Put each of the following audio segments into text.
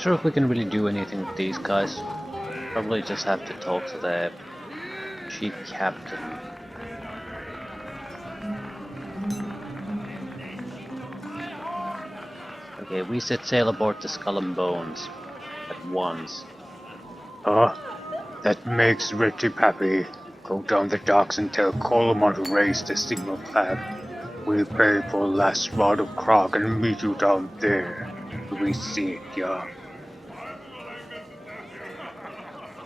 sure if we can really do anything with these guys. Probably just have to talk to the chief captain. Okay, we set sail aboard the Skull and Bones at once. That makes Richie happy. Go down the docks and tell Kolmarr to raise the signal flag. We'll pay for the last rod of grog and meet you down there. We see it, yeah.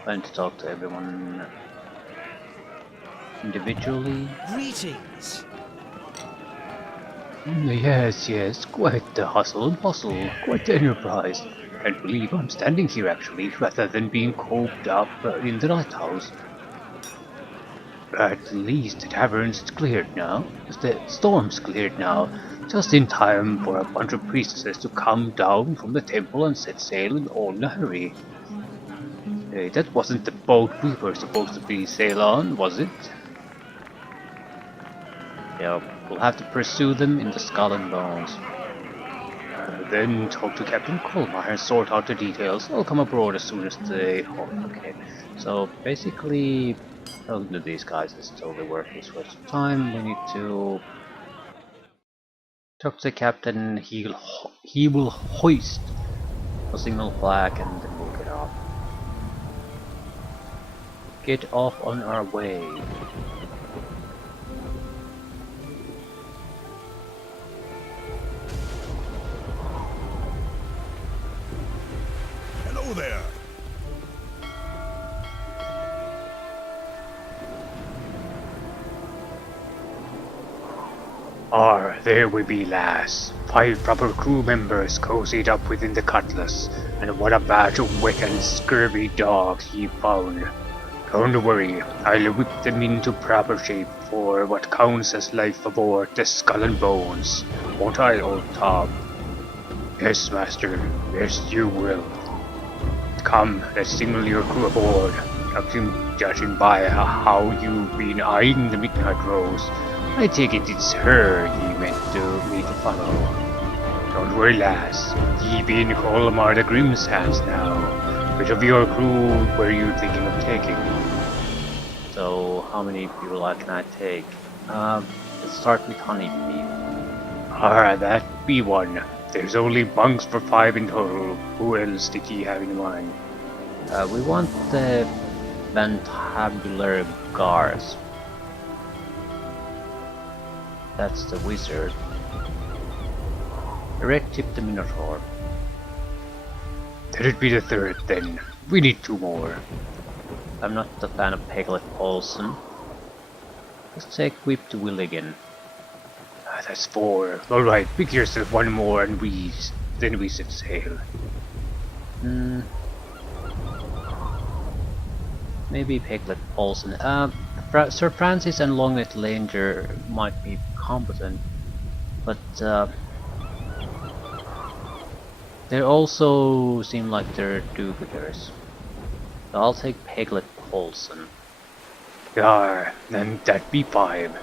Trying to talk to everyone individually. Greetings! Yes, quite the hustle and bustle, quite the enterprise. Can't believe I'm standing here actually, rather than being coped up in the lighthouse. At least the tavern's cleared now. The storm's cleared now. Just in time for a bunch of priestesses to come down from the temple and set sail in all in a hurry. Hey, that wasn't the boat we were supposed to be sail on, was it? Yeah, we'll have to pursue them in the Skull and Bones. Then talk to Captain Kolmarr and sort out the details. I'll come aboard as soon as they... Oh, okay. So basically, talking to these guys is totally worthless waste of time. We need to talk to the captain. He will hoist a signal flag and then we'll get off. Get off on our way. Hello there! There we be, lass. 5 proper crew members cozied up within the cutlass, and what a batch of wet and scurvy dogs ye found. Don't worry, I'll whip them into proper shape for what counts as life aboard the Skull and Bones. Won't I, old Tom? Yes, master. Yes, you will. Come, let's signal your crew aboard. Judging by how you've been eyeing the Midnight Rose, I take it it's her ye meant me to follow. Don't worry, lass. Ye be in Kolmarr the Grim's hands now. Which of your crew were you thinking of taking? So, how many people can I take? Let's start with Honeybee. That be one. There's only bunks for 5 in total. Who else did ye have in mind? We want the Fantabular Guards. That's the wizard. Erect tip the Minotaur. That'd be the 3rd then. We need 2 more. I'm not a fan of Peglet Paulson. Let's take Whip to Willigan. That's 4. Alright, pick yourself 1 more and then we set sail. Maybe Peglet Paulson. Sir Francis and Longnet Langer might be competent, but they also seem like they're do-gooders. So I'll take Peglet Paulson. Then that be 5.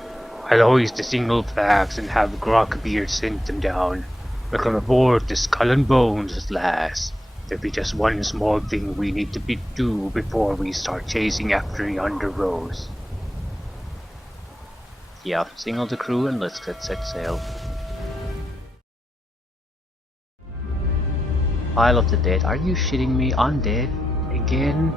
I'll hoist the signal flags and have Grogbeard send them down. Welcome aboard the Skull and Bones at last. There'll be just one small thing we need to do before we start chasing after yonder rose. Yeah, signal the crew and let's get set sail. Isle of the Dead, are you shitting me? Undead? Again?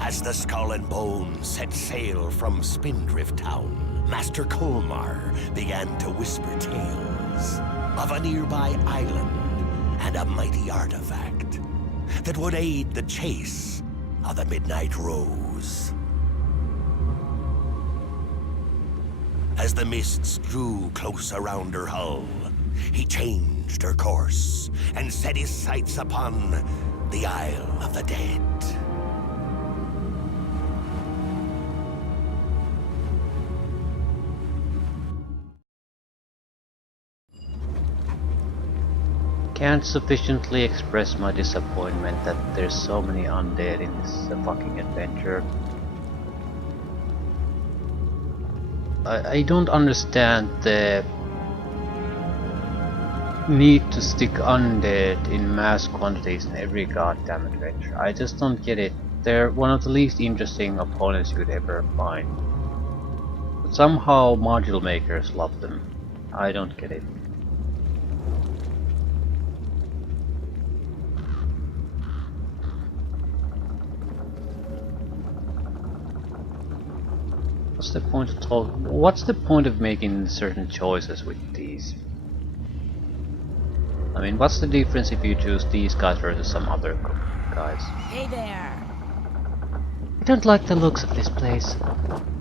As the Skull and Bones set sail from Spindrift Town, Master Kolmarr began to whisper tales of a nearby island and a mighty artifact that would aid the chase of the Midnight Rose. As the mists drew close around her hull, he changed her course and set his sights upon the Isle of the Dead. Can't sufficiently express my disappointment that there's so many undead in this fucking adventure. I don't understand the need to stick undead in mass quantities in every goddamn adventure? I just don't get it. They're one of the least interesting opponents you'd ever find. But somehow module makers love them. I don't get it. What's the point of making certain choices with these? I mean, what's the difference if you choose these guys versus some other guys? Hey there! I don't like the looks of this place.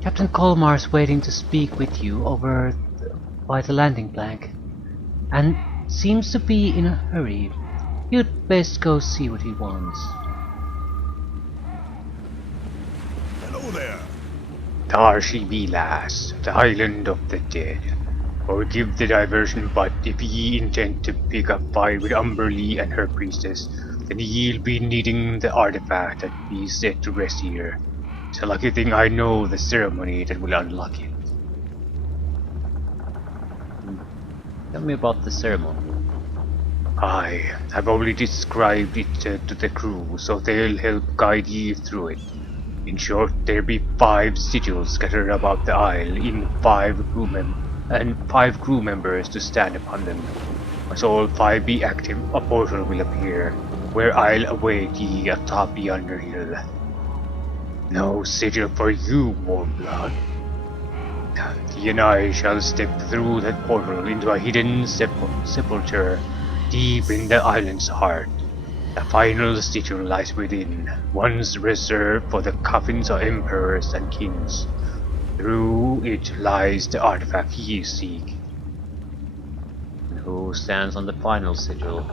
Captain Kolmar's waiting to speak with you over by the landing plank, and seems to be in a hurry. You'd best go see what he wants. Hello there. There she be, lass, the island of the dead. Forgive the diversion, but if ye intend to pick up fight with Umberlee and her priestess, then ye'll be needing the artifact that be set to rest here. It's a lucky thing I know the ceremony that will unlock it. Tell me about the ceremony. I have already described it to the crew, so they'll help guide ye through it. In short, there be 5 sigils scattered about the isle in 5 crew members to stand upon them. Once all 5 be active, a portal will appear, where I'll await ye atop yonder hill. No sigil for you, warm blood. Ye and I shall step through that portal into a hidden sepulchre deep in the island's heart. The final sigil lies within, once reserved for the coffins of emperors and kings. Through it lies the artifact ye seek. And who stands on the final sigil?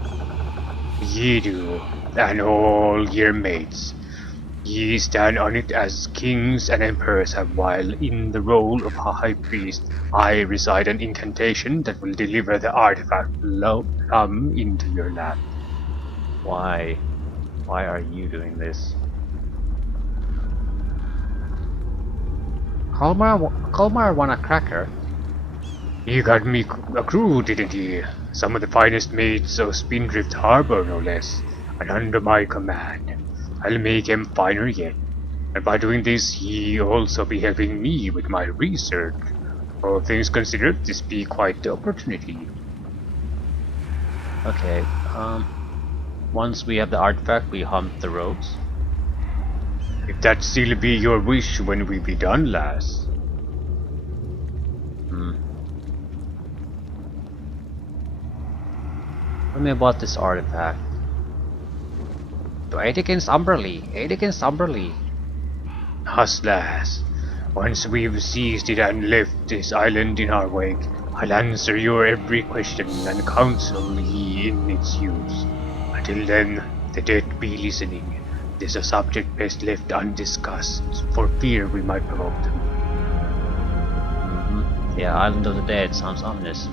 Ye do, and all your mates. Ye stand on it as kings and emperors have, while in the role of a high priest, I recite an incantation that will deliver the artifact come into your lap. Why? Why are you doing this? Kolmarr won a cracker. He got me a crew, didn't he? Some of the finest mates of Spindrift Harbor, no less, and under my command. I'll make him finer yet. And by doing this, he also be helping me with my research. All things considered, this be quite the opportunity. Okay, once we have the artifact, we hunt the roads. If that still be your wish when we be done, lass. Tell me about this artifact. To aid against Umberlee! Aid against Umberlee! Hush, lass. Once we've seized it and left this island in our wake, I'll answer your every question and counsel ye in its use. Until then, the dead be listening. It is a subject best left undiscussed, for fear we might provoke them. Yeah, Island of the Dead sounds ominous.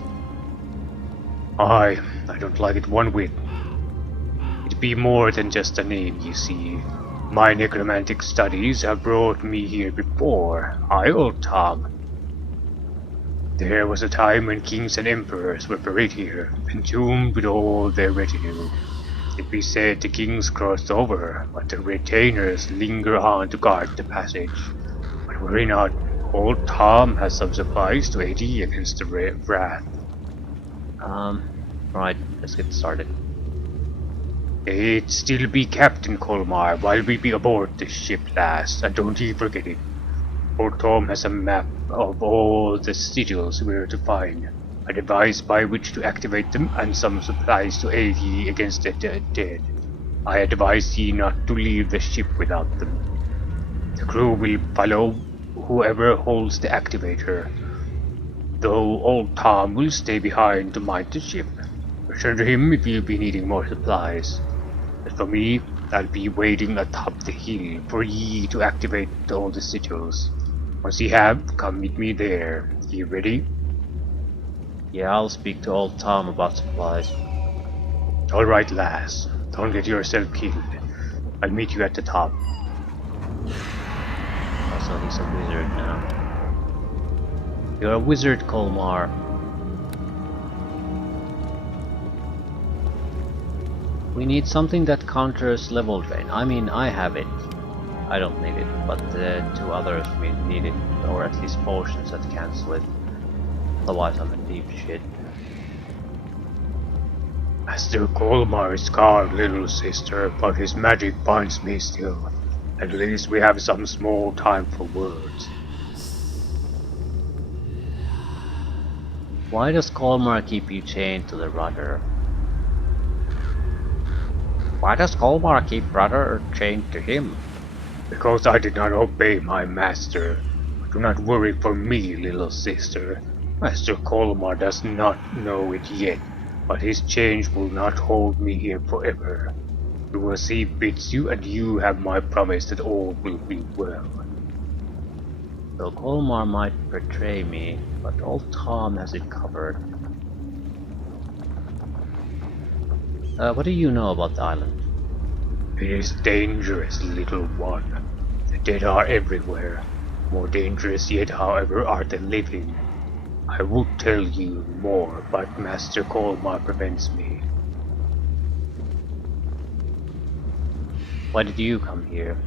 I don't like it one whit. It be more than just a name, you see. My necromantic studies have brought me here before, old Tom. There was a time when kings and emperors were buried here, entombed with all their retinue. It be said the kings crossed over, but the retainers linger on to guard the passage. But worry not, old Tom has some supplies to aid ye against the wrath. Right, let's get started. It still be Captain Kolmarr while we be aboard this ship, lass, and don't ye forget it. Old Tom has a map of all the sigils we're to find, a device by which to activate them, and some supplies to aid ye against the dead. I advise ye not to leave the ship without them. The crew will follow whoever holds the activator, though old Tom will stay behind to mind the ship. Return to him if you'll be needing more supplies. As for me, I'll be waiting atop the hill for ye to activate all the sigils. Once ye have, come meet me there. Ye ready? Yeah, I'll speak to old Tom about supplies. Alright, lass. Don't get yourself killed. I'll meet you at the top. Also, he's a wizard now. You're a wizard, Kolmarr. We need something that counters level drain. I mean, I have it. I don't need it, but two others may need it, or at least potions that cancel it. Otherwise I'm in deep shit. Master Kolmarr is gone, little sister, but his magic binds me still. At least we have some small time for words. Why does Kolmarr keep you chained to the rudder? Why does Kolmarr keep rudder chained to him? Because I did not obey my master. Do not worry for me, little sister. Master Kolmarr does not know it yet, but his change will not hold me here forever. You will see Bitsu, and you have my promise that all will be well. So Kolmarr might betray me, but old Tom has it covered. What do you know about the island? It is dangerous, little one. The dead are everywhere. More dangerous yet, however, are the living. I would tell you more, but Master Kolmarr prevents me. Why did you come here?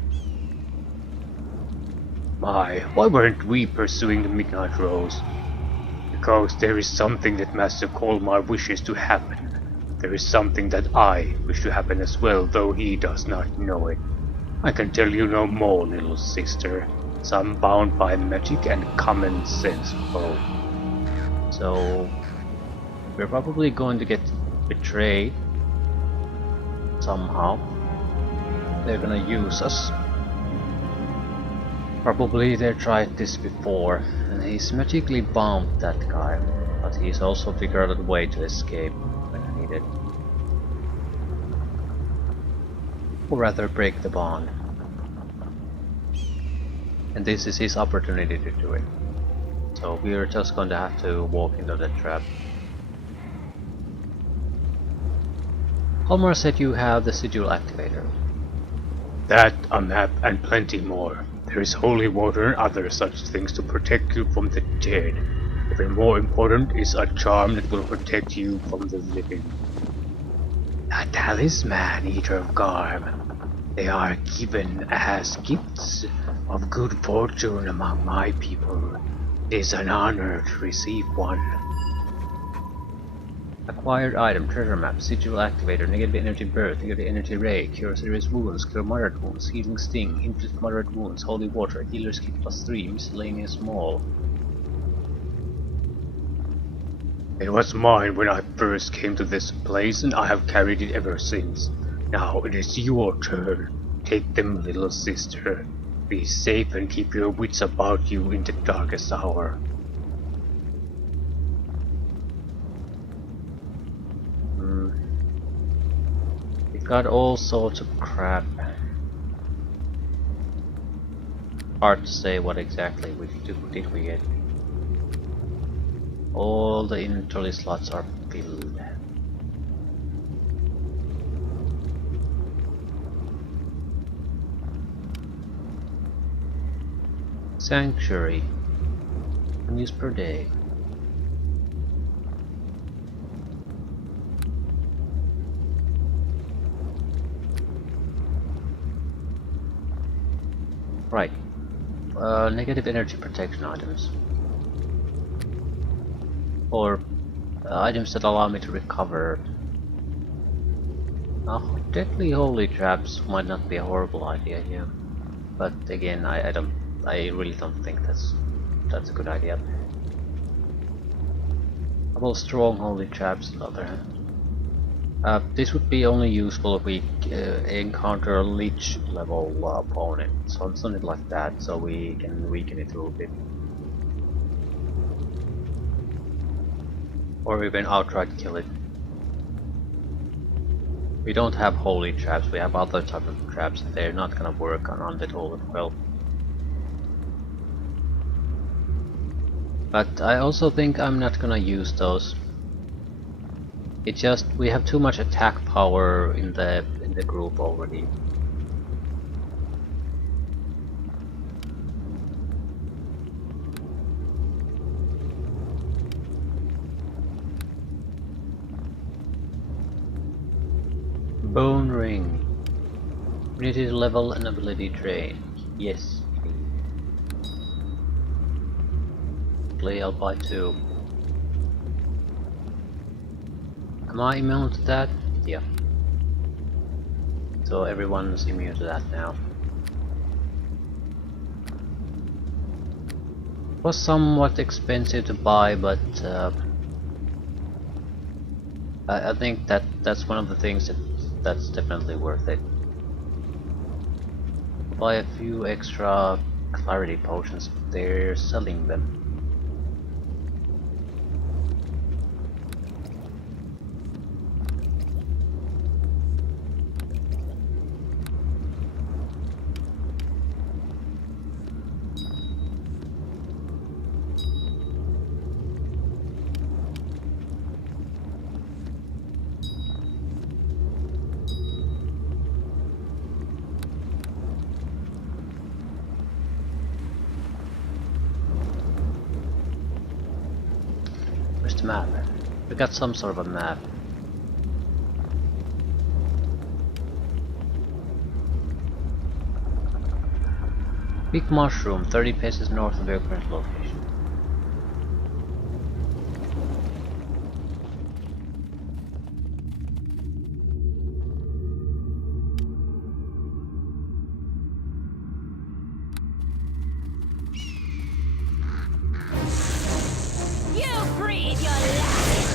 Why weren't we pursuing the Midnight Rose? Because there is something that Master Kolmarr wishes to happen. There is something that I wish to happen as well, though he does not know it. I can tell you no more, little sister, as I'm bound by magic and common sense both. So we're probably going to get betrayed somehow. They're gonna use us. Probably they tried this before, and he's magically bound, that guy, but he's also figured out a way to escape when needed. Or rather break the bond. And this is his opportunity to do it. So we're just going to have to walk into the trap. Kolmarr said you have the sigil activator. That, a map, and plenty more. There is holy water and other such things to protect you from the dead. Even more important is a charm that will protect you from the living. A talisman, Eater of Garm. They are given as gifts of good fortune among my people. It is an honor to receive one. Acquired item, treasure map, sigil activator, negative energy burst, negative energy ray, cure serious wounds, cure moderate wounds, healing sting, inflict moderate wounds, holy water, healer's kit +3, miscellaneous small. It was mine when I first came to this place, and I have carried it ever since. Now it is your turn. Take them, little sister. Be safe and keep your wits about you in the darkest hour. We've got all sorts of crap. Hard to say what exactly did we get. All the inventory slots are filled. Sanctuary. 1 use per day. Right. Negative energy protection items. Or items that allow me to recover. Deadly holy traps might not be a horrible idea here. But again, I really don't think that's a good idea. Couple of strong holy traps on the other hand. This would be only useful if we encounter a lich level opponent, so something like that, so we can weaken it a little bit. Or even outright kill it. We don't have holy traps, we have other type of traps, they're not gonna work on undead holy well. But I also think I'm not gonna use those. It's just we have too much attack power in the group already. Bone ring. Unity level and ability drain. Yes. Play I'll buy 2. Am I immune to that? Yeah. So everyone's immune to that now. It was somewhat expensive to buy, but I think that's one of the things that's definitely worth it. Buy a few extra clarity potions. They're selling them. Where's the map? We got some sort of a map. Big mushroom, 30 paces north of your current location. You breathe your last.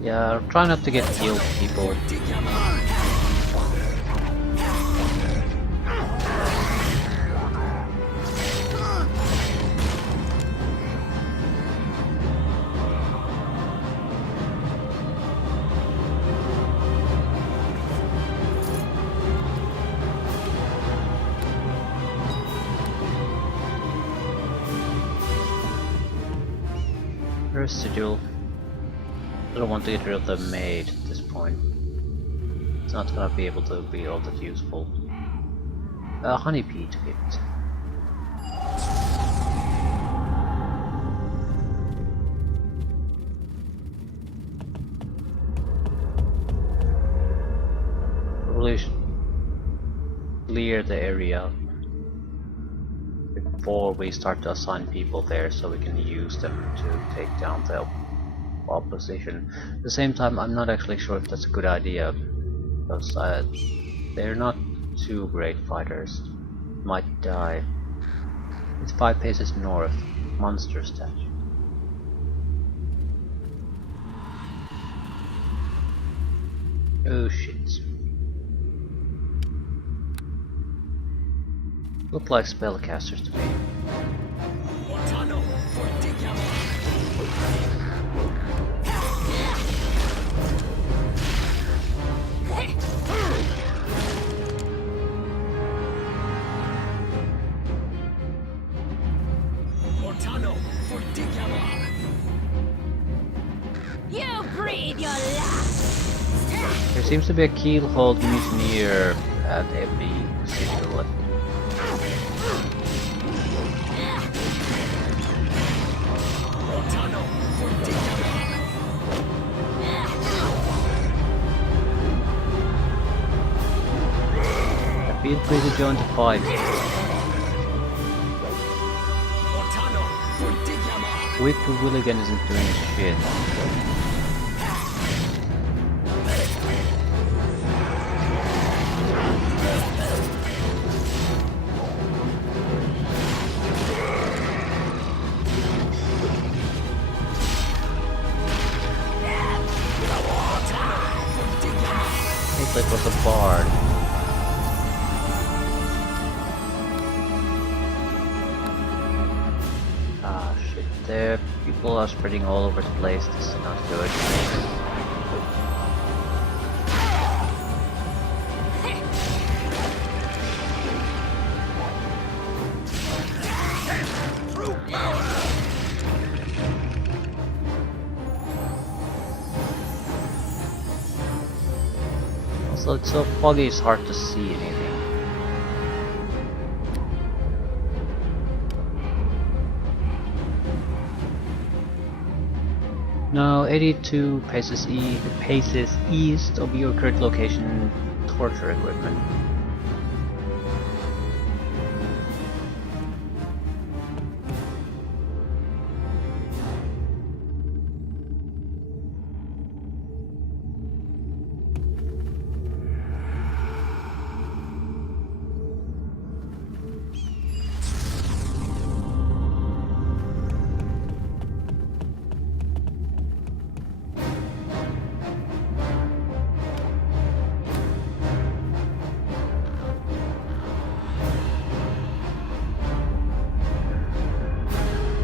Yeah, try not to get killed, people. Residual. I don't want to get rid of the maid at this point. It's not gonna be able to be all that useful. Honeybee kit. Probably should clear the area before we start to assign people there, so we can use them to take down the opposition. At the same time, I'm not actually sure if that's a good idea, because they're not too great fighters. Might die. It's 5 paces north. Monster statue. Oh shit. Look like spellcasters to me. You breathe your last. There seems to be a keelhauled mutineer at every city. Feel free to join the fight. Whip Willigan isn't doing shit. Looks like it was a bard. There, people are spreading all over the place. This is not good. Also, it's so foggy it's hard to see anything. Now, 82 paces east of your current location, torture equipment.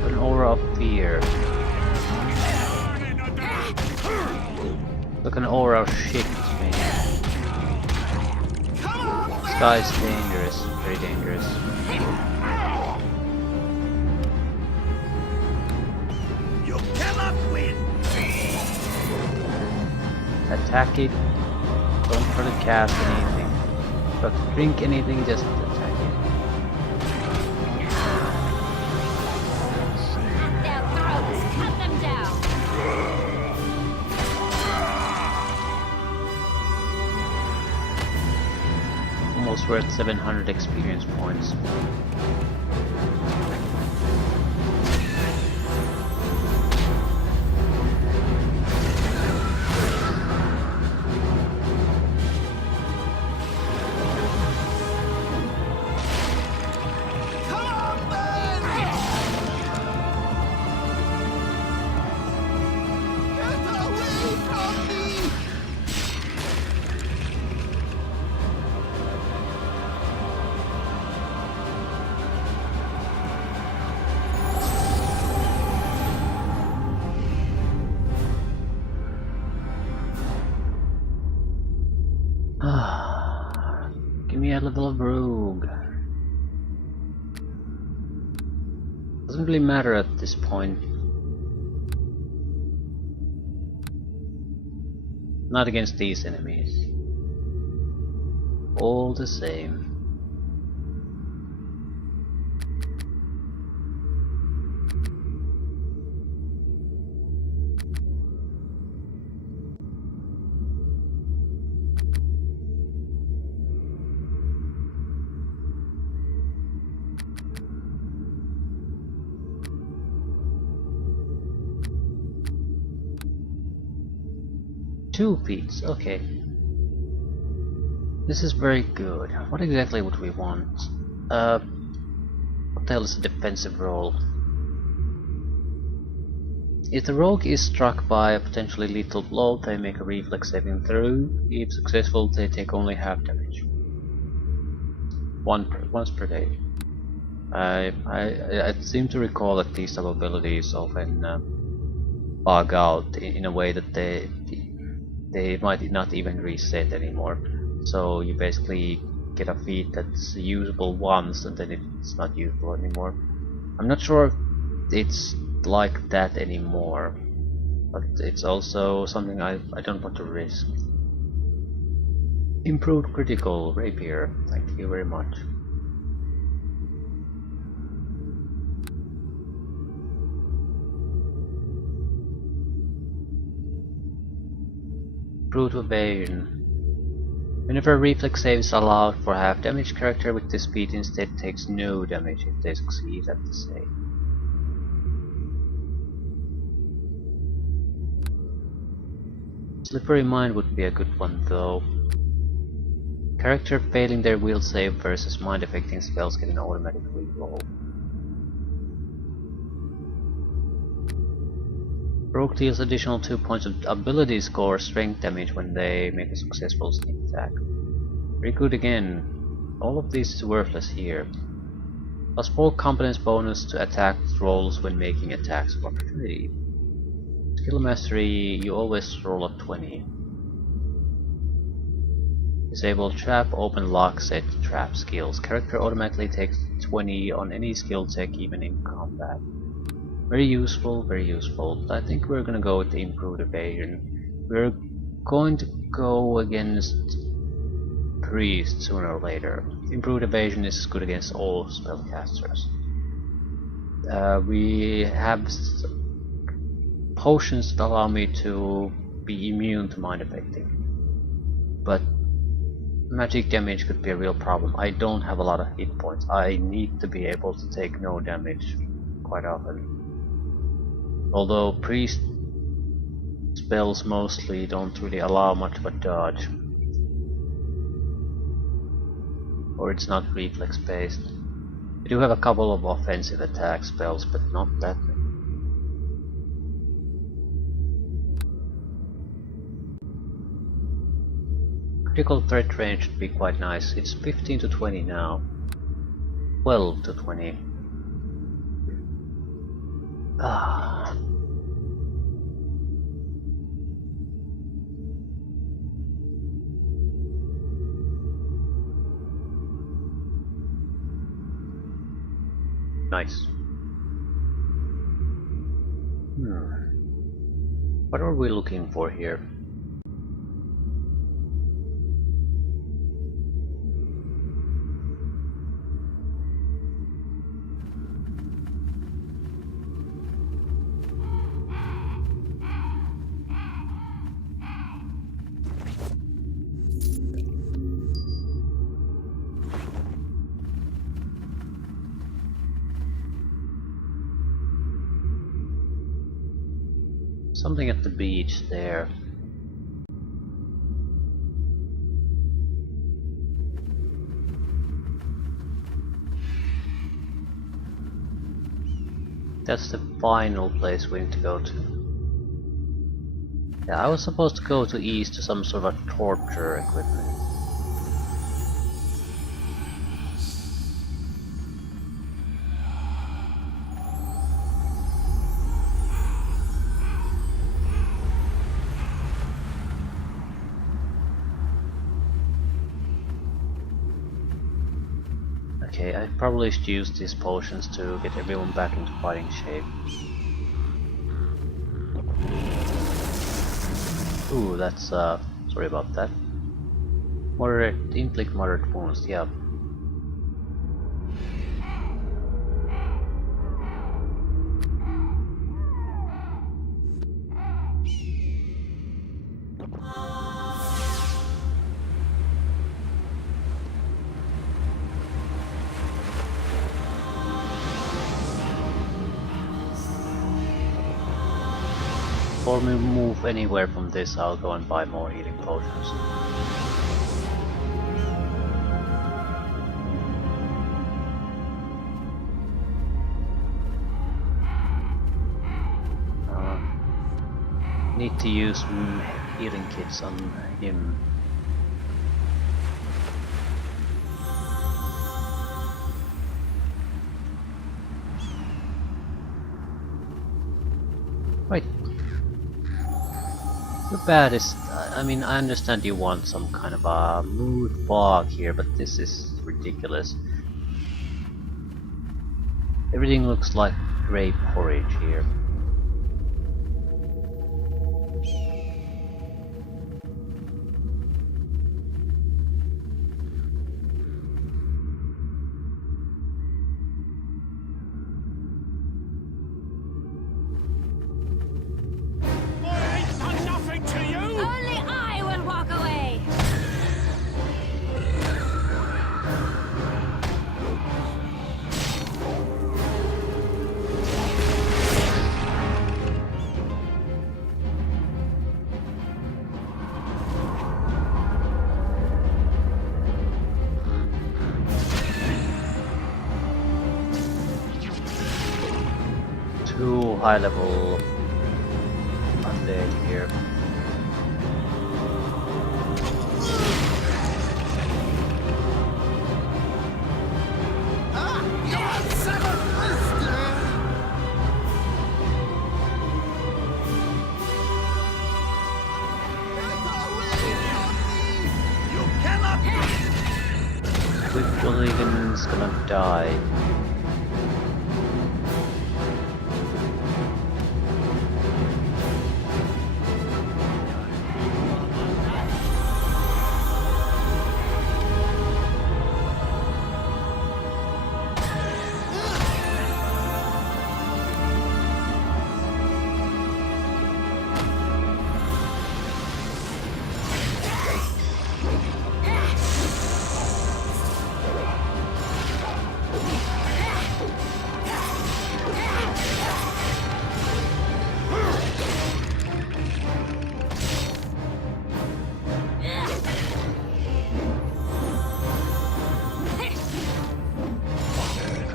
An aura of fear. Like an aura of shit to me. This guy's dangerous, very dangerous. You cannot win. Attack it. Don't try to cast anything. Don't drink anything, just attack it. Their throats, cut them down. Almost worth 700 experience points. Give me a level of rogue. Doesn't really matter at this point. Not against these enemies. All the same. Two feats, okay. This is very good. What exactly would we want? What the hell is a defensive roll? If the rogue is struck by a potentially lethal blow, they make a reflex saving throw. If successful, they take only half damage. Once per day. I seem to recall that these type of abilities often bug out in a way that they might not even reset anymore. So you basically get a feat that's usable once and then it's not usable anymore. I'm not sure if it's like that anymore, but it's also something I don't want to risk. Improved critical rapier, thank you very much. Improved evasion. Whenever a reflex save is allowed for half damage, character with this feat instead takes no damage if they succeed at the save. Slippery Mind would be a good one though. Character failing their will save versus mind affecting spells get an automatic reroll. Rogue deals additional 2 points of ability score strength damage when they make a successful sneak attack. Very good again. All of this is worthless here. Plus 4 competence bonus to attack rolls when making attacks of opportunity. Skill mastery, you always roll a 20. Disable trap, open lock, set trap skills. Character automatically takes 20 on any skill check even in combat. Very useful, very useful. I think we're gonna go with the improved evasion. We're going to go against priest sooner or later. Improved evasion is good against all spellcasters. We have potions that allow me to be immune to mind affecting, but magic damage could be a real problem. I don't have a lot of hit points. I need to be able to take no damage quite often. Although priest spells mostly don't really allow much of a dodge. Or it's not reflex based. I do have a couple of offensive attack spells, but not that many. Critical threat range should be quite nice. It's 15 to 20 now. 12 to 20. Ah. Nice. What are we looking for here? Something at the beach there. That's the final place we need to go to. Yeah, I was supposed to go to east to some sort of torture equipment. Okay, I probably should use these potions to get everyone back into fighting shape. Ooh, that's sorry about that. Moderate, inflict moderate wounds, yeah. Before we move anywhere from this, I'll go and buy more healing potions. Need to use healing kits on him. Right. The bad is, I mean, I understand you want some kind of a mood fog here, but this is ridiculous. Everything looks like grape porridge here. Only I will walk away. Too high level undead here. Quick-Willigan's gonna die.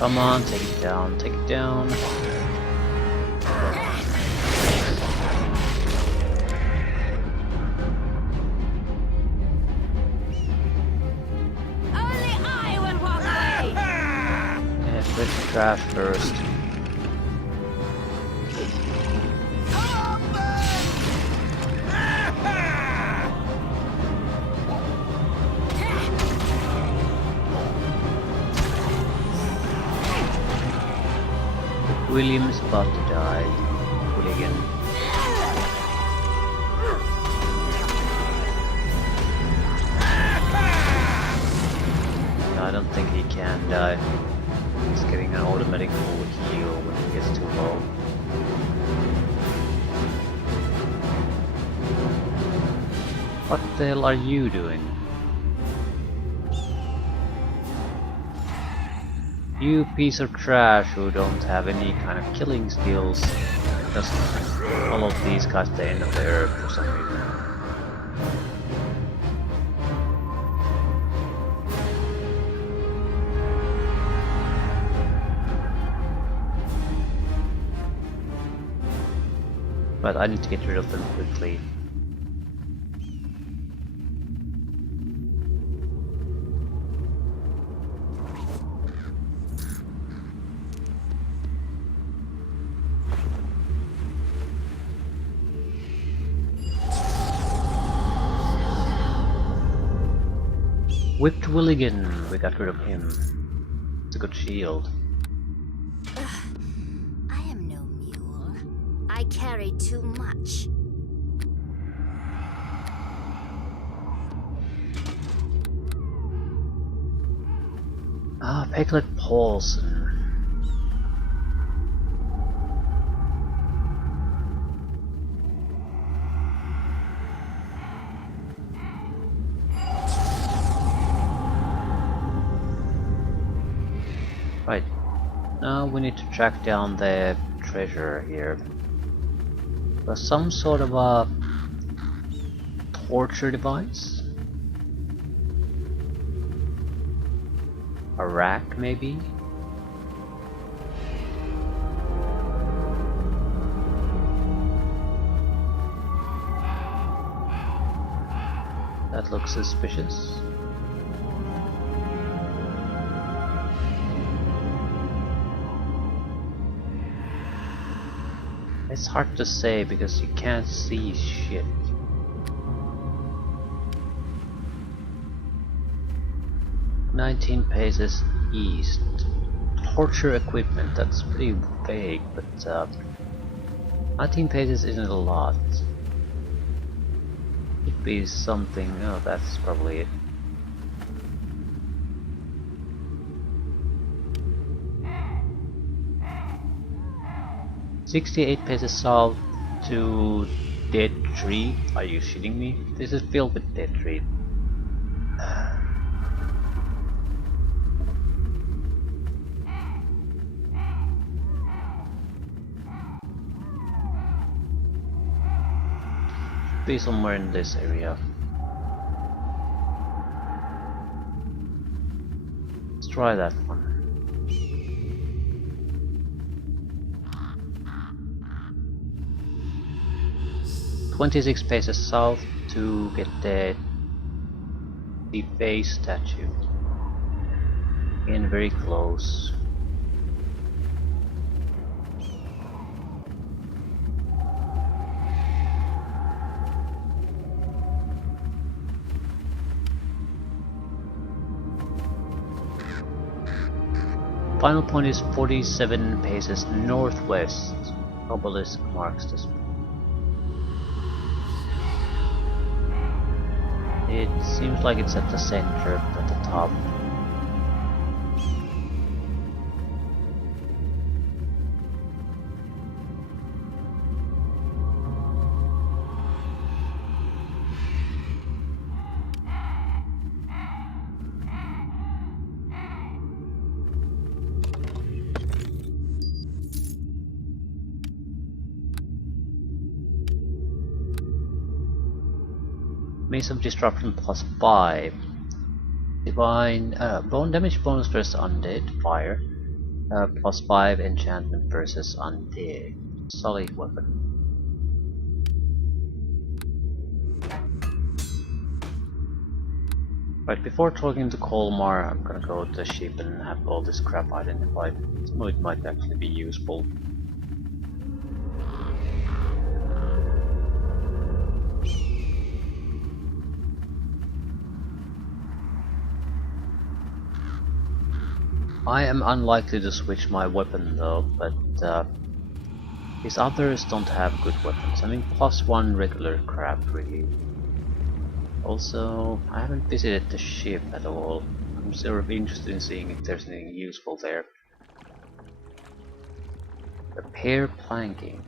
Come on, take it down, take it down. Only I will walk away! Yeah, quit the trash first. William is about to die. Hooligan. No, I don't think he can die. He's getting an automatic full heal when he gets too low. What the hell are you doing? You piece of trash who don't have any kind of killing skills. Just all of these guys stay in the earth for some reason. But I need to get rid of them quickly. Whipped Willigan, we got rid of him. It's a good shield. I am no mule. I carry too much. Ah, Peglet Paulson. Right, now we need to track down the treasure here. There's some sort of a torture device? A rack, maybe? That looks suspicious. It's hard to say because you can't see shit. "19 paces east. Torture equipment." That's pretty vague, but 19 paces isn't a lot. Could be something. Oh, that's probably it. "68 paces south to dead tree." Are you shitting me? This is filled with dead tree. Be somewhere in this area. Let's try that one. "26 paces south to get the face statue." Again, very close. Final point is 47 paces northwest. Obelisk marks the spot. It seems like it's at the center, at the top. Maze of Disruption +5. Divine bone damage bonus versus undead, fire. Plus 5 enchantment versus undead. Solid weapon. Right, before talking to Kolmarr, I'm gonna go to the ship and have all this crap identified. Some of it might actually be useful. I am unlikely to switch my weapon though, but these others don't have good weapons. I mean, plus 1 regular crap really. Also, I haven't visited the ship at all. I'm sort of interested in seeing if there's anything useful there. Repair planking.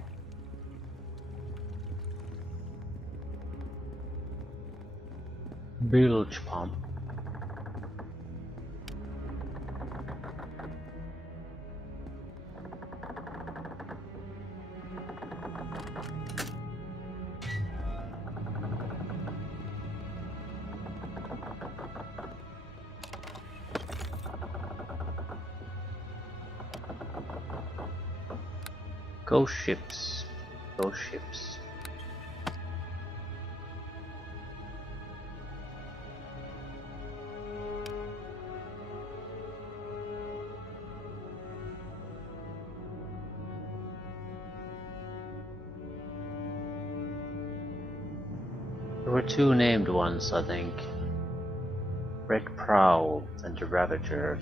Bilge pump. Go ships. Go ships. There were 2 named ones, I think. Red Prowl and the Ravager.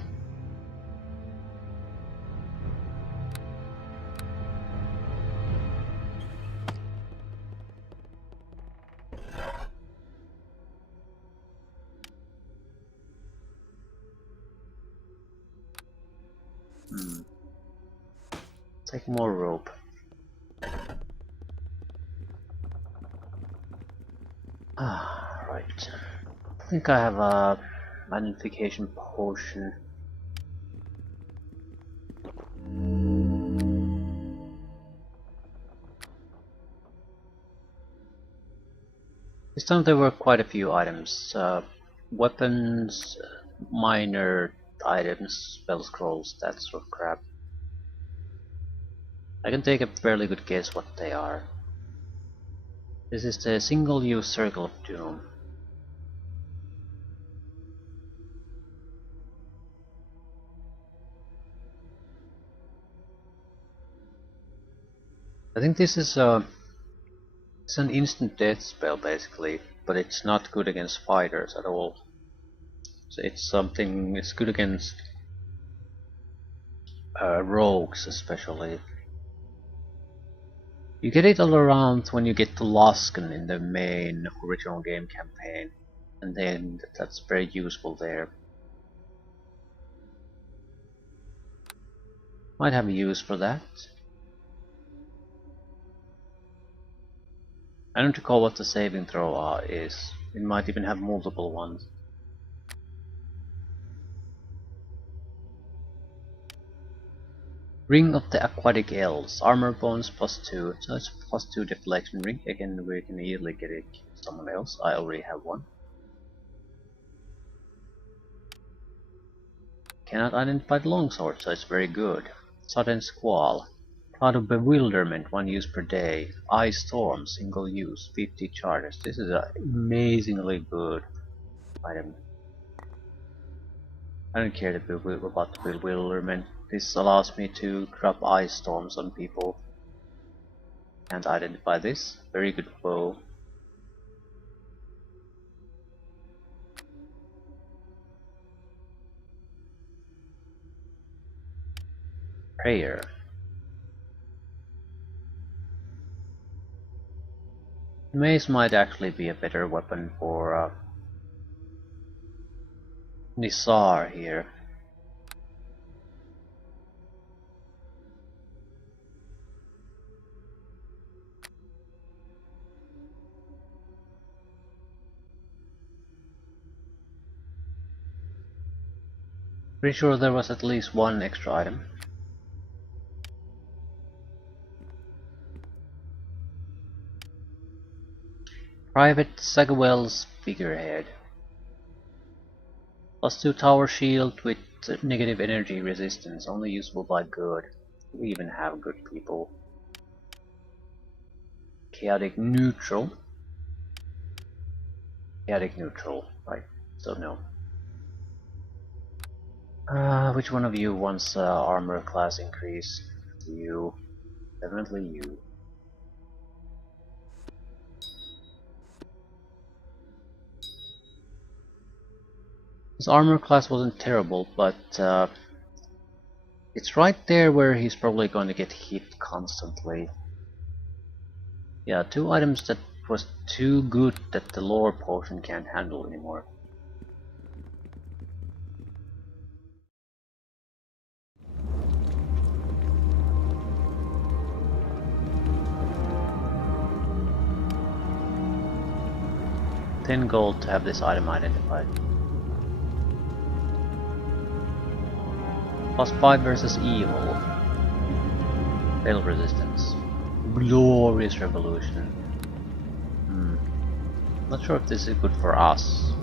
Take more rope. Ah, right. I think I have a magnification potion. This time there were quite a few items. Weapons, minor items, spell scrolls, that sort of crap. I can take a fairly good guess what they are. This is the single-use Circle of Doom. I think this is it's an instant death spell basically, but it's not good against fighters at all. So it's good against rogues especially. You get it all around when you get to Luskan in the main original game campaign, and then that's very useful there. Might have a use for that. I don't recall what the saving throw is. It might even have multiple ones. Ring of the Aquatic Elves. Armor bonus +2. So it's +2 deflection ring. Again, we can easily get it to someone else. I already have one. Cannot identify the longsword, so it's very good. Sudden Squall. Cloud of Bewilderment, 1 use per day. Ice Storm, single use, 50 charges. This is an amazingly good item. I don't care about the bewilderment. This allows me to drop ice storms on people. Can't identify this. Very good bow. Prayer. Mace might actually be a better weapon for Nisar here. Pretty sure there was at least 1 extra item. Private Sagwell's Figurehead. +2 tower shield with Negative energy resistance, only usable by good. We even have good people. Chaotic neutral. Chaotic neutral, right? So no. Which one of you wants armor class increase? You. Definitely you. His armor class wasn't terrible, but it's right there where he's probably going to get hit constantly. Yeah, 2 items that was too good that the lore potion can't handle anymore. $10 to have this item identified. +5 versus evil. Fail resistance. Glorious revolution. Not sure if this is good for us.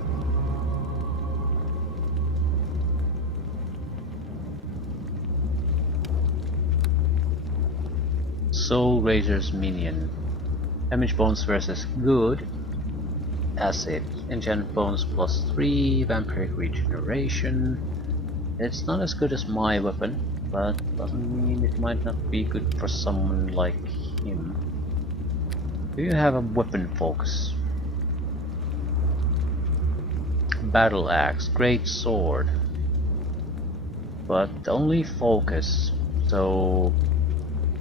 Soul Razor's minion. Damage bonus versus good. Acid. Enchant bonus +3. Vampiric regeneration. It's not as good as my weapon, but doesn't mean it might not be good for someone like him. Do you have a weapon focus? Battle axe, great sword, but only focus, so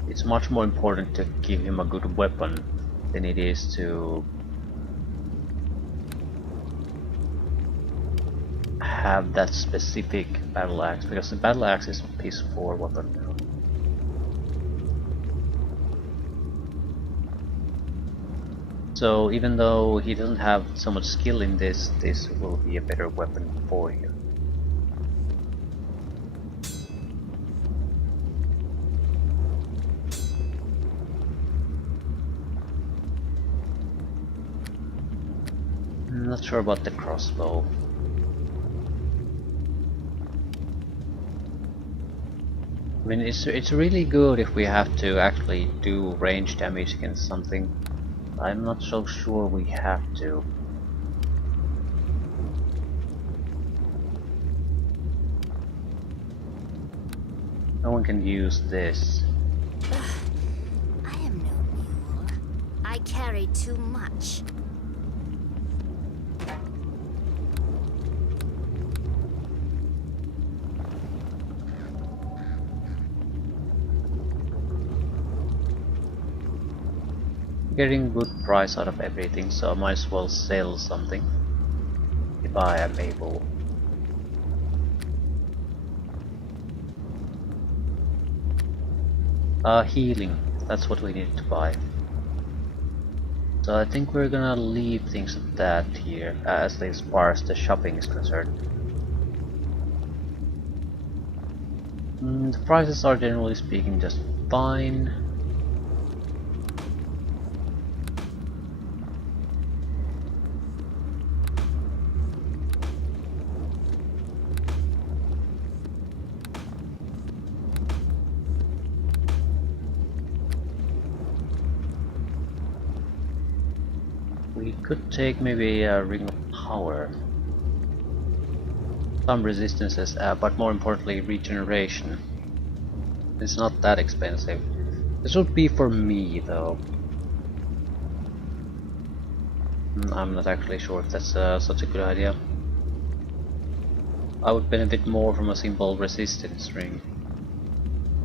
it's much more important to give him a good weapon than it is to have that specific battle axe, because the battle axe is a piece 4 weapon now. So even though he doesn't have so much skill in this, this will be a better weapon for him. I'm not sure about the crossbow. I mean, it's really good if we have to actually do range damage against something. I'm not so sure we have to. No one can use this. I am no mule. I carry too much. Getting good price out of everything, so I might as well sell something if I am able. Healing, that's what we need to buy. So I think we're gonna leave things at that here, as far as the shopping is concerned. The prices are generally speaking just fine. We could take maybe a ring of power. Some resistances, but more importantly regeneration. It's not that expensive. This would be for me though. I'm not actually sure if that's such a good idea. I would benefit more from a simple resistance ring.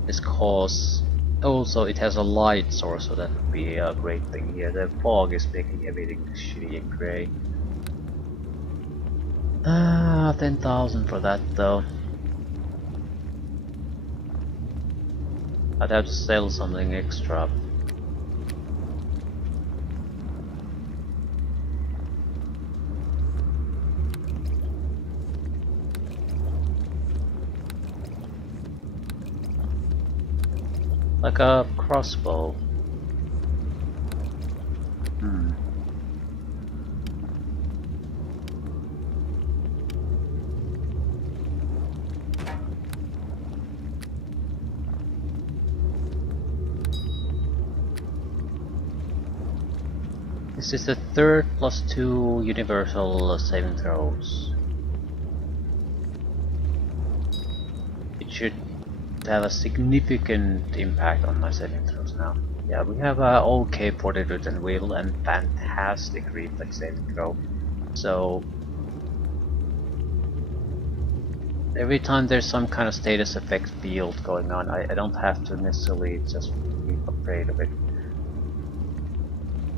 This cause also it has a light source, so that would be a great thing here. The fog is making everything shitty and grey. 10,000 for that though. I'd have to sell something extra. Like a crossbow. This is the third +2 universal saving throws. It should have a significant impact on my saving throws now. Yeah, we have a okay fortitude and will and fantastic reflex saving throw. So every time there's some kind of status effect field going on, I don't have to necessarily just be afraid of it.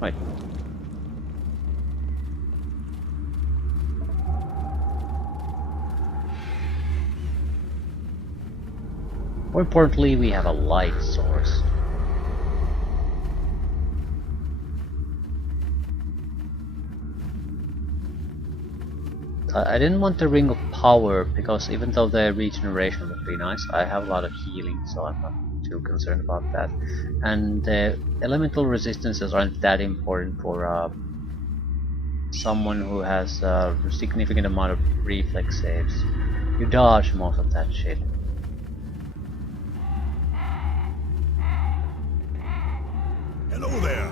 Right. More importantly, we have a light source. I didn't want the Ring of Power because even though the regeneration would be nice, I have a lot of healing, so I'm not too concerned about that. And elemental resistances aren't that important for someone who has a significant amount of reflex saves. You dodge most of that shit. Hello there.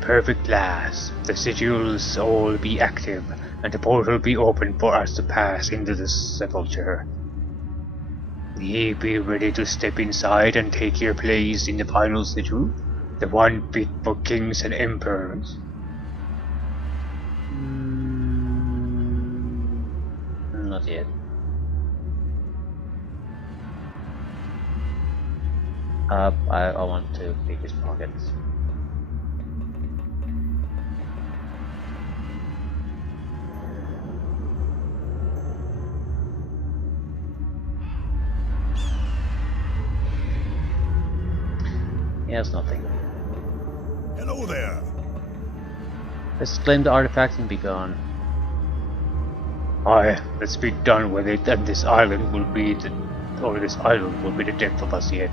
Perfect lass. The sigils all be active, and the portal be open for us to pass into the sepulchre. Ye be ready to step inside and take your place in the final sigil, the one fit for kings and emperors. Not yet. I want to pick his pockets. He has nothing. Hello there. Let's claim the artifact and be gone. Aye, let's be done with it, and this island will be the death of us yet.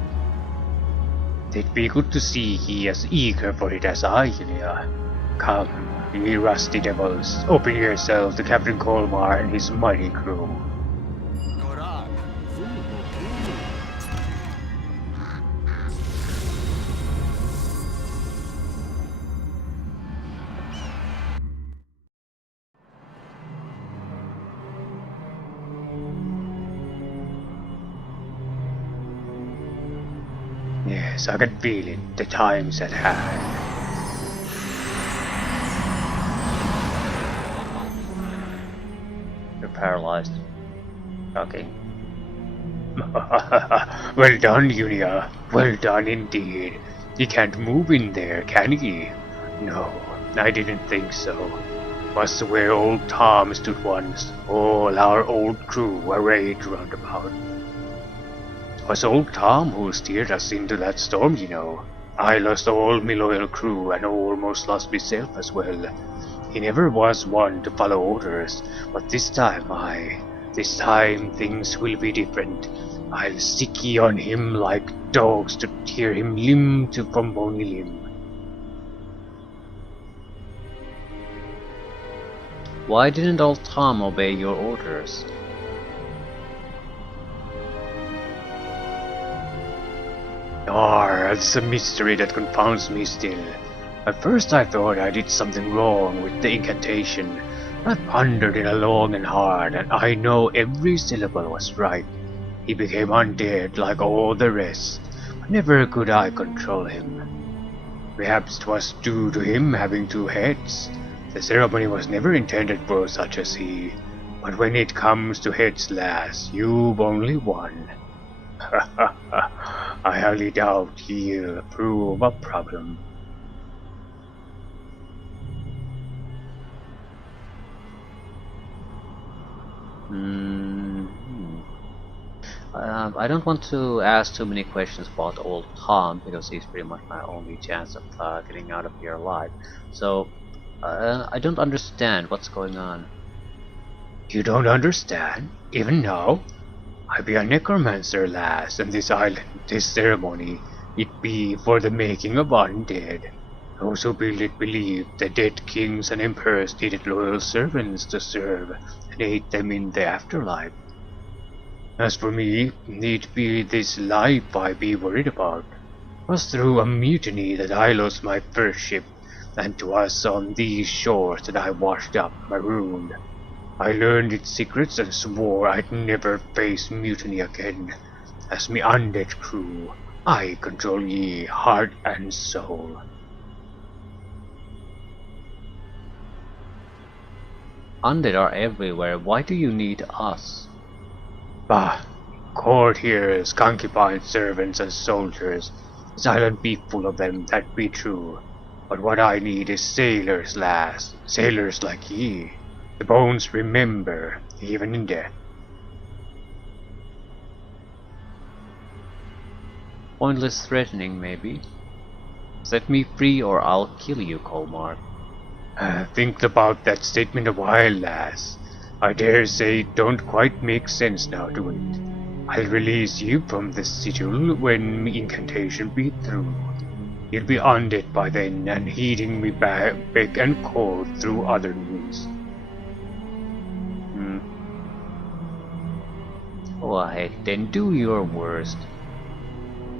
It'd be good to see ye as eager for it as I am. Come, ye rusty devils, open yourselves to Captain Kolmarr and his mighty crew. Yes, I can feel it. The time's at hand. You're paralyzed. Okay. Well done, Unia. Well done indeed. He can't move in there, can he? No, I didn't think so. Was where old Tom stood once, all our old crew arrayed round about. 'Twas old Tom who steered us into that storm, you know. I lost all me loyal crew and almost lost myself as well. He never was one to follow orders, but this time things will be different. I'll stick ye on him like dogs to tear him limb from bony limb. Why didn't old Tom obey your orders? It's a mystery that confounds me still. At first I thought I did something wrong with the incantation. I pondered it long and hard, and I know every syllable was right. He became undead like all the rest, but never could I control him. Perhaps 'twas due to him having two heads. The ceremony was never intended for such as he, but when it comes to heads, lass, you've only one. I highly doubt he'll prove a problem. I don't want to ask too many questions about old Tom because he's pretty much my only chance of getting out of here alive. So I don't understand what's going on. You don't understand? Even now? I be a necromancer, lass, and this island, this ceremony, it be for the making of undead. Those who build it believe the dead kings and emperors needed loyal servants to serve and aid them in the afterlife. As for me, it be this life I be worried about. 'Twas through a mutiny that I lost my first ship, and 'twas on these shores that I washed up marooned. I learned its secrets and swore I'd never face mutiny again. As me undead crew, I control ye heart and soul. Undead are everywhere. Why do you need us? Bah, court hearers, concubines, servants, and soldiers. This island be full of them, that be true. But what I need is sailors, lass. Sailors like ye. The bones remember, even in death. Pointless threatening, maybe. Set me free or I'll kill you, Kolmarr. Think about that statement a while, lass. I dare say it don't quite make sense now, do it? I'll release you from this sigil when me incantation be through. You'll be undead by then and heeding me beck and call through other means. Why, then do your worst.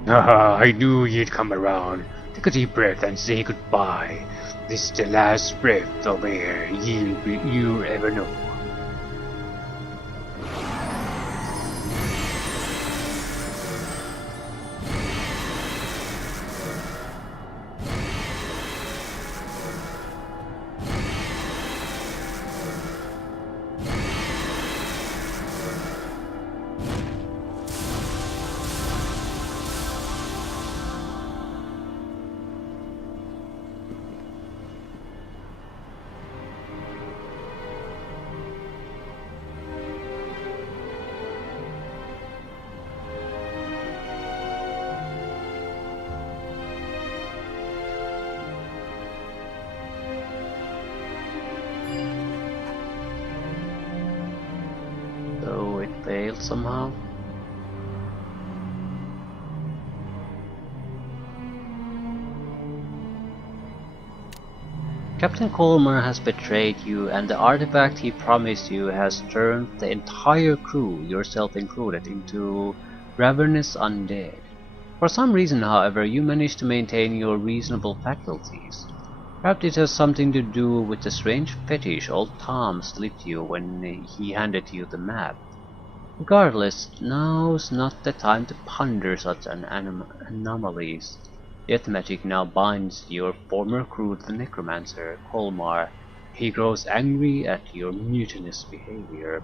Haha, I knew you'd come around. Take a deep breath and say goodbye. This is the last breath of air you'll ever know. So it failed somehow. Captain Kolmarr has betrayed you, and the artifact he promised you has turned the entire crew, yourself included, into ravenous undead. For some reason, however, you managed to maintain your reasonable faculties. Perhaps it has something to do with the strange fetish old Tom slipped you when he handed you the map. Regardless, now's not the time to ponder such anomalies. Death magic now binds your former crew to the necromancer, Kolmarr. He grows angry at your mutinous behavior.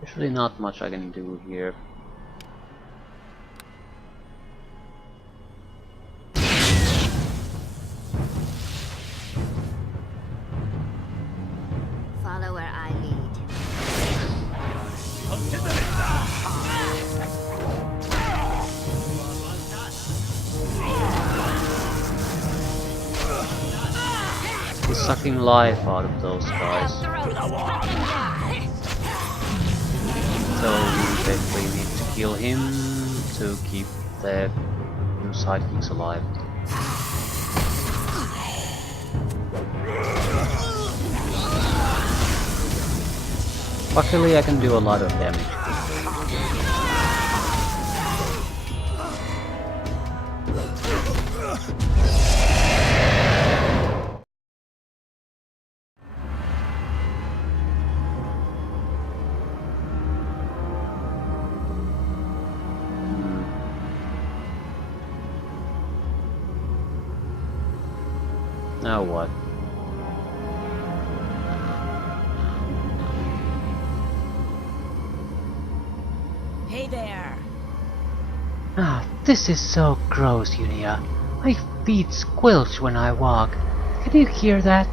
There's really not much I can do here. Follow where I lead. He's sucking life out of those guys. So we basically need to kill him to keep the new sidekicks alive. Luckily I can do a lot of damage. Now what? Hey there. Ah, this is so gross, Unia. My feet squelch when I walk. Can you hear that?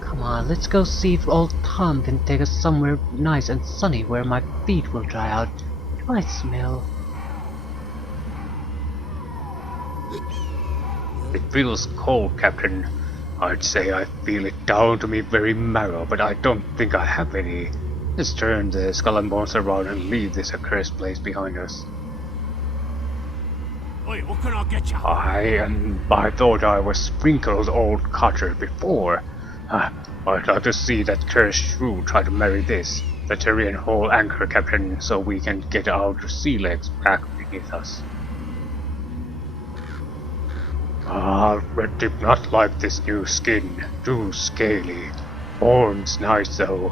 Come on, let's go see if old Tom can take us somewhere nice and sunny where my feet will dry out. Do I smell? It feels cold, Captain. I'd say I feel it down to me very marrow, but I don't think I have any. Let's turn the skull and bones around and leave this accursed place behind us. Oi, what can I get you? I thought I was sprinkled old Cotter before. I'd like to see that cursed shrew try to marry this. Batarian Hall anchor, Captain, so we can get our sea legs back beneath us. Red did not like this new skin. Too scaly. Horns nice though.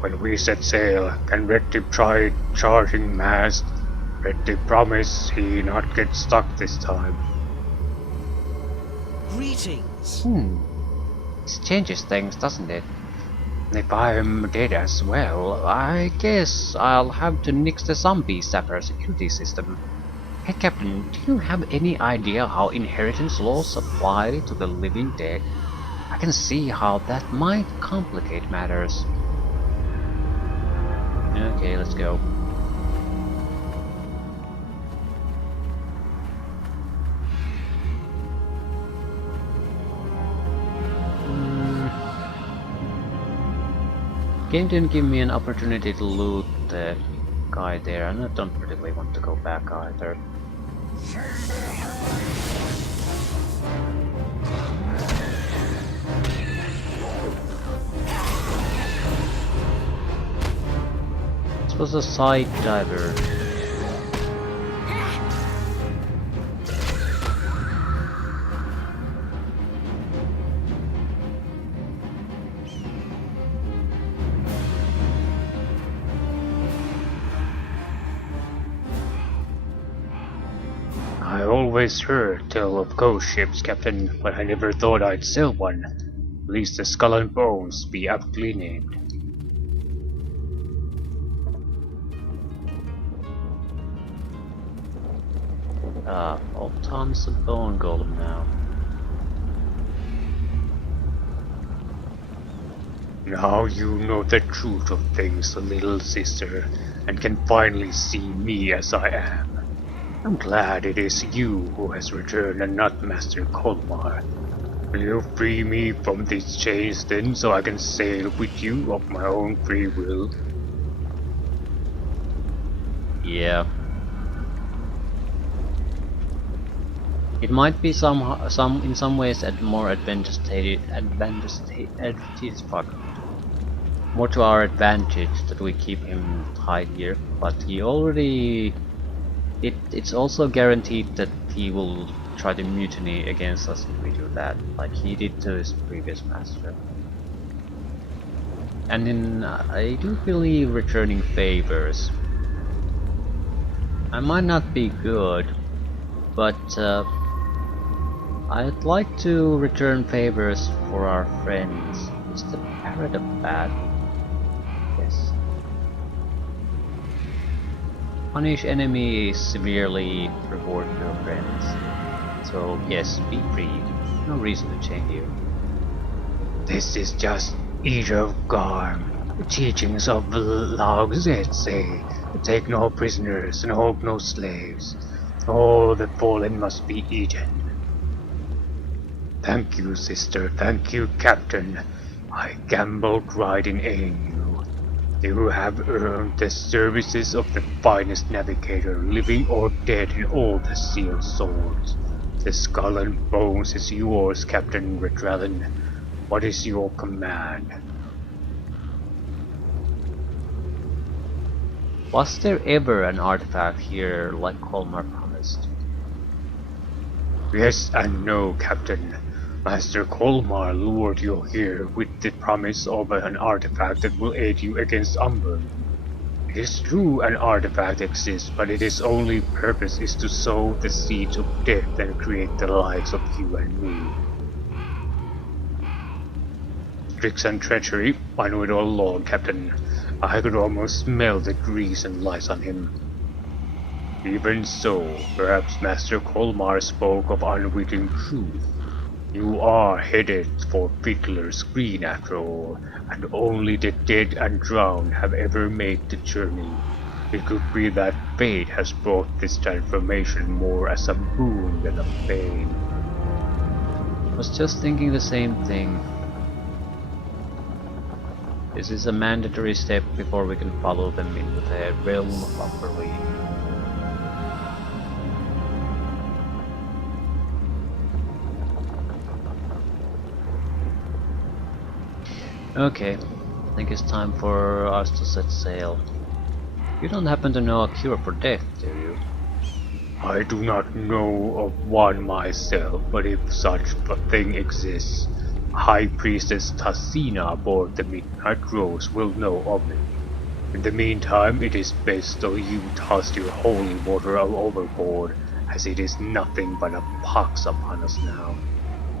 When we set sail, can Red Tip try charging mast? Red Tip promise he not get stuck this time. Greetings. This changes things, doesn't it? If I'm dead as well, I guess I'll have to nix the zombie sapper security system. Hey Captain, do you have any idea how inheritance laws apply to the living dead? I can see how that might complicate matters. Okay, let's go. Game didn't give me an opportunity to loot the guy there, and I don't really want to go back either. This was a side diver. I always heard tell of ghost ships, Captain, but I never thought I'd sail one. At least the Skull and Bones be aptly named. Old Tom's a bone golem now. Now you know the truth of things, little sister, and can finally see me as I am. I'm glad it is you who has returned and not Master Kolmarr. Will you free me from these chains then, so I can sail with you of my own free will? Yeah. It might be in some ways more more to our advantage that we keep him tied here, but he already it's also guaranteed that he will try to mutiny against us if we do that, like he did to his previous master. And in I do believe returning favors. I might not be good, but I'd like to return favors for our friends. Is the parrot a bat? Yes. Punish enemies severely, reward your friends. So yes, be free. No reason to chain you. This is just Eater of Garm. The teachings of the Logs say, take no prisoners and hold no slaves. All the fallen must be eaten. Thank you, sister. Thank you, Captain. I gambled right in aiding you. You have earned the services of the finest navigator, living or dead, in all the sealed swords. The Skull and Bones is yours, Captain Redrallen. What is your command? Was there ever an artifact here like Kolmarr promised? Yes and no, Captain. Master Kolmarr lured you here with the promise of an artifact that will aid you against Umber. It is true an artifact exists, but its only purpose is to sow the seeds of death and create the likes of you and me. Tricks and treachery, I know it all along, Captain. I could almost smell the grease and lies on him. Even so, perhaps Master Kolmarr spoke of unwitting truth. You are headed for Fiddler's Green after all, and only the dead and drowned have ever made the journey. It could be that fate has brought this transformation more as a boon than a bane. I was just thinking the same thing. This is a mandatory step before we can follow them into the realm of Umberlee. Okay, think it's time for us to set sail. You don't happen to know a cure for death, do you? I do not know of one myself, but if such a thing exists, High Priestess Tassina aboard the Midnight Rose will know of it. In the meantime, it is best though you toss your holy water overboard, as it is nothing but a pox upon us now.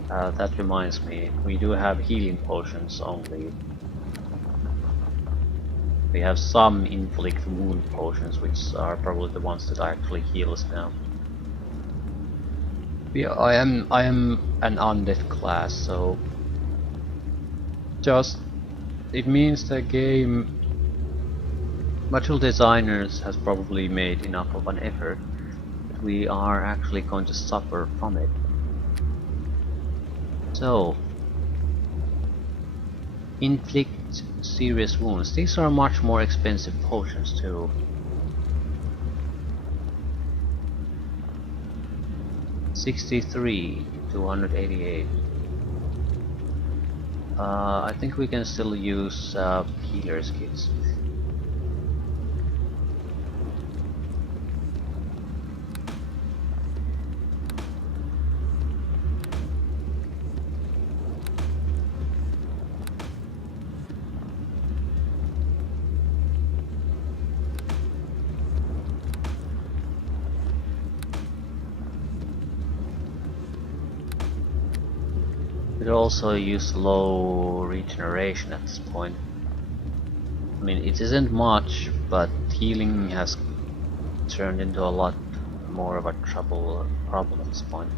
That reminds me, we do have healing potions only. We have some inflict wound potions, which are probably the ones that actually heal us now. Yeah, I am an undead class, so just it means the game material designers has probably made enough of an effort that we are actually going to suffer from it. So, inflict serious wounds. These are much more expensive potions too. $63, 288. I think we can still use healer's kits. We also use low regeneration at this point. I mean, it isn't much, but healing has turned into a lot more of a problem at this point.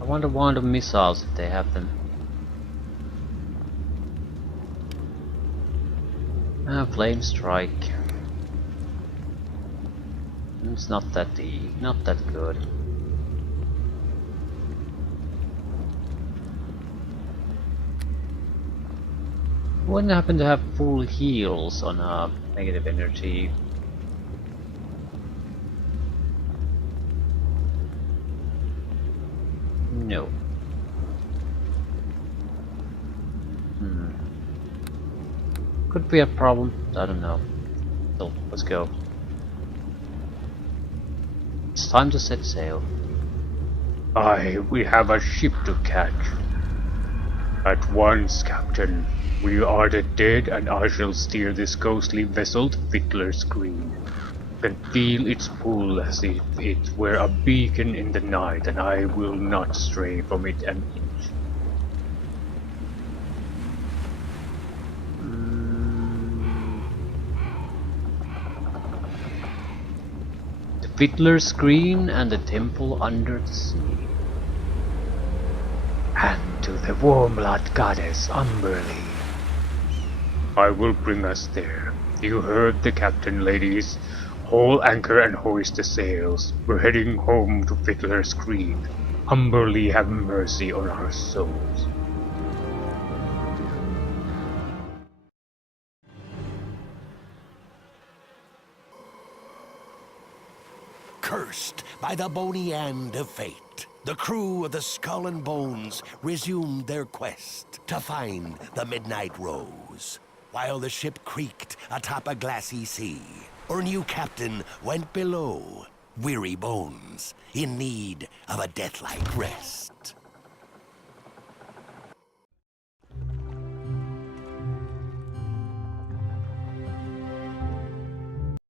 I wonder why the missiles if they have them. Flame strike. It's not that good. Wouldn't happen to have full heals on a negative energy. No. Could be a problem, I don't know. So, let's go. It's time to set sail. Aye, we have a ship to catch. At once, Captain. We are the dead, and I shall steer this ghostly vessel to Fiddler's Green. Can feel its pull as if it were a beacon in the night, and I will not stray from it an inch. The Fiddler's Green and the Temple Under the Sea. And to the warm-blood goddess Umberly. I will bring us there. You heard the captain, ladies. Haul anchor and hoist the sails. We're heading home to Fiddler's Green. Umberly have mercy on our souls. Cursed by the bony hand of fate, the crew of the Skull and Bones resumed their quest to find the Midnight Rose. While the ship creaked atop a glassy sea, our new captain went below, weary bones, in need of a death-like rest.